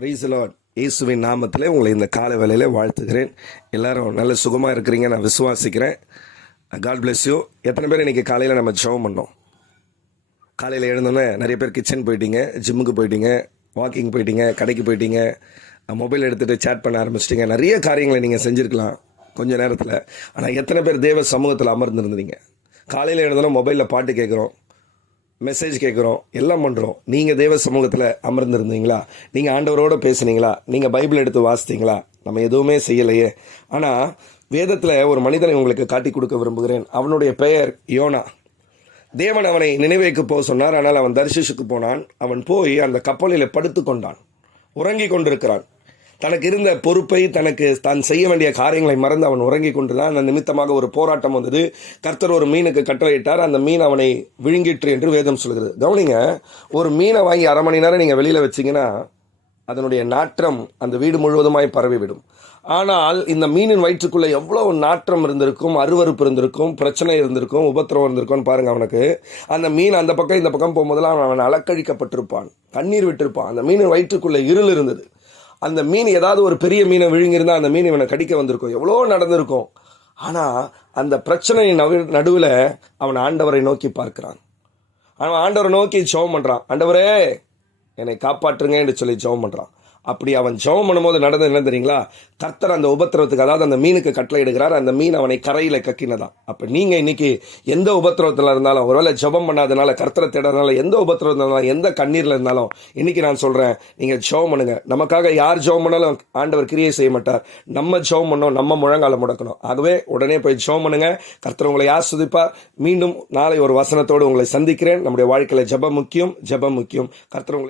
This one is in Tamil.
Praise the Lord. இயேசுவின் நாமத்திலே உங்களை இந்த காலை வேளையில் வாழ்த்துகிறேன். எல்லாரும் நல்ல சுகமாக இருக்கிறீங்க நான் விசுவாசிக்கிறேன். God bless you. எத்தனை பேர் இன்றைக்கி காலையில் நம்ம ஜெபம் பண்ணோம்? காலையில் எழுந்தோன்னே நிறைய பேர் கிச்சன் போயிட்டீங்க, ஜிம்முக்கு போயிட்டீங்க, வாக்கிங் போயிட்டீங்க, கடைக்கு போயிட்டீங்க, மொபைல் எடுத்துகிட்டு சேட் பண்ண ஆரம்பிச்சிட்டிங்க. நிறைய காரியங்களை நீங்கள் செஞ்சுருக்கலாம் கொஞ்சம் நேரத்தில். ஆனால் எத்தனை பேர் தேவ சமூகத்தில் அமர்ந்துருந்தீங்க? காலையில் எழுந்தோன்னா மொபைலில் பாட்டு கேட்குறோம், மெசேஜ் கேட்குறோம், எல்லாம் பண்ணுறோம். நீங்கள் தேவ சமூகத்தில் அமர்ந்திருந்தீங்களா? நீங்கள் ஆண்டவரோடு பேசுனீங்களா? நீங்கள் பைபிள் எடுத்து வாசித்தீங்களா? நம்ம எதுவுமே செய்யலையே. ஆனால் வேதத்தில் ஒரு மனிதனை உங்களுக்கு காட்டி கொடுக்க விரும்புகிறேன். அவனுடைய பெயர் யோனா. தேவன் அவனை நினைவேக்கு போக சொன்னார். ஆனால் அவன் தர்ஷிஷுக்கு போனான். அவன் போய் அந்த கப்பலில் படுத்து கொண்டான், உறங்கி கொண்டிருக்கிறான். தனக்கு இருந்த பொறுப்பை, தான் செய்ய வேண்டிய காரியங்களை மறந்து அவன் உறங்கி கொண்டிருந்தான். அந்த நிமித்தமாக ஒரு போராட்டம் வந்தது. கர்த்தர் ஒரு மீனுக்கு கட்டளையிட்டார். அந்த மீன் அவனை விழுங்கிற்று என்று வேதம் சொல்கிறது. கவனிங்க, ஒரு மீனை வாங்கி அரை மணி நேரம் நீங்கள் வெளியில் வச்சிங்கன்னா அதனுடைய நாற்றம் அந்த வீடு முழுவதுமாய் பரவிவிடும். ஆனால் இந்த மீனின் வயிற்றுக்குள்ளே எவ்வளோ நாற்றம் இருந்திருக்கும், அருவருப்பு இருந்திருக்கும், பிரச்சனை இருந்திருக்கும், உபத்திரவம் இருந்திருக்கும்னு பாருங்கள். அவனுக்கு அந்த மீன் அந்த பக்கம் இந்த பக்கம் போகும்போதெல்லாம் அவன் அலக்கழிக்கப்பட்டிருப்பான், கண்ணீர் விட்டிருப்பான். அந்த மீனின் வயிற்றுக்குள்ளே இருள் இருந்தது. அந்த மீன் ஏதாவது ஒரு பெரிய மீனை விழுங்கியிருந்தால் அந்த மீன் இவனை கடிக்க வந்திருக்கும், எவ்வளோ நடந்திருக்கும். ஆனால் அந்த பிரச்சனையின் நடுவில் அவன் ஆண்டவரை நோக்கி பார்க்கிறான். அவன் ஆண்டவரை நோக்கி ஜெபம் பண்ணுறான். ஆண்டவரே என்னை காப்பாற்றுங்க என்று சொல்லி ஜெபம் பண்ணுறான். அப்படி அவன் ஜெபம் பண்ணும்போது நடந்தது என்ன தெரியுங்களா? கர்த்தர் அந்த உபத்திரவத்துக்கு, அதாவது அந்த மீனுக்கு கட்டளை இடுகிறார். அந்த மீன் அவனை கரையில் கக்கினதான். அப்போ நீங்கள் இன்னைக்கு எந்த உபத்திரவத்தில் இருந்தாலும், ஒருவேளை ஜெபம் பண்ணாதனால, கர்த்தரை தேடாதனால, எந்த உபத்திரவத்தில் இருந்தாலும், எந்த கண்ணீரில் இருந்தாலும், இன்னைக்கு நான் சொல்கிறேன், நீங்கள் ஜெபம் பண்ணுங்க. நமக்காக யார் ஜெபம் பண்ணாலும் ஆண்டவர் கிரியை செய்ய மாட்டார். நம்ம ஜெபம் பண்ணோம், நம்ம முழங்கால முடக்கணும். ஆகவே உடனே போய் ஜெபம் பண்ணுங்க. கர்த்தர் உங்களை ஆசீர்வதிப்பார். மீண்டும் நாளை ஒரு வசனத்தோடு உங்களை சந்திக்கிறேன். நம்முடைய வாழ்க்கையில் ஜெபம் முக்கியம், ஜெபம் முக்கியம். கர்த்தர் உங்களை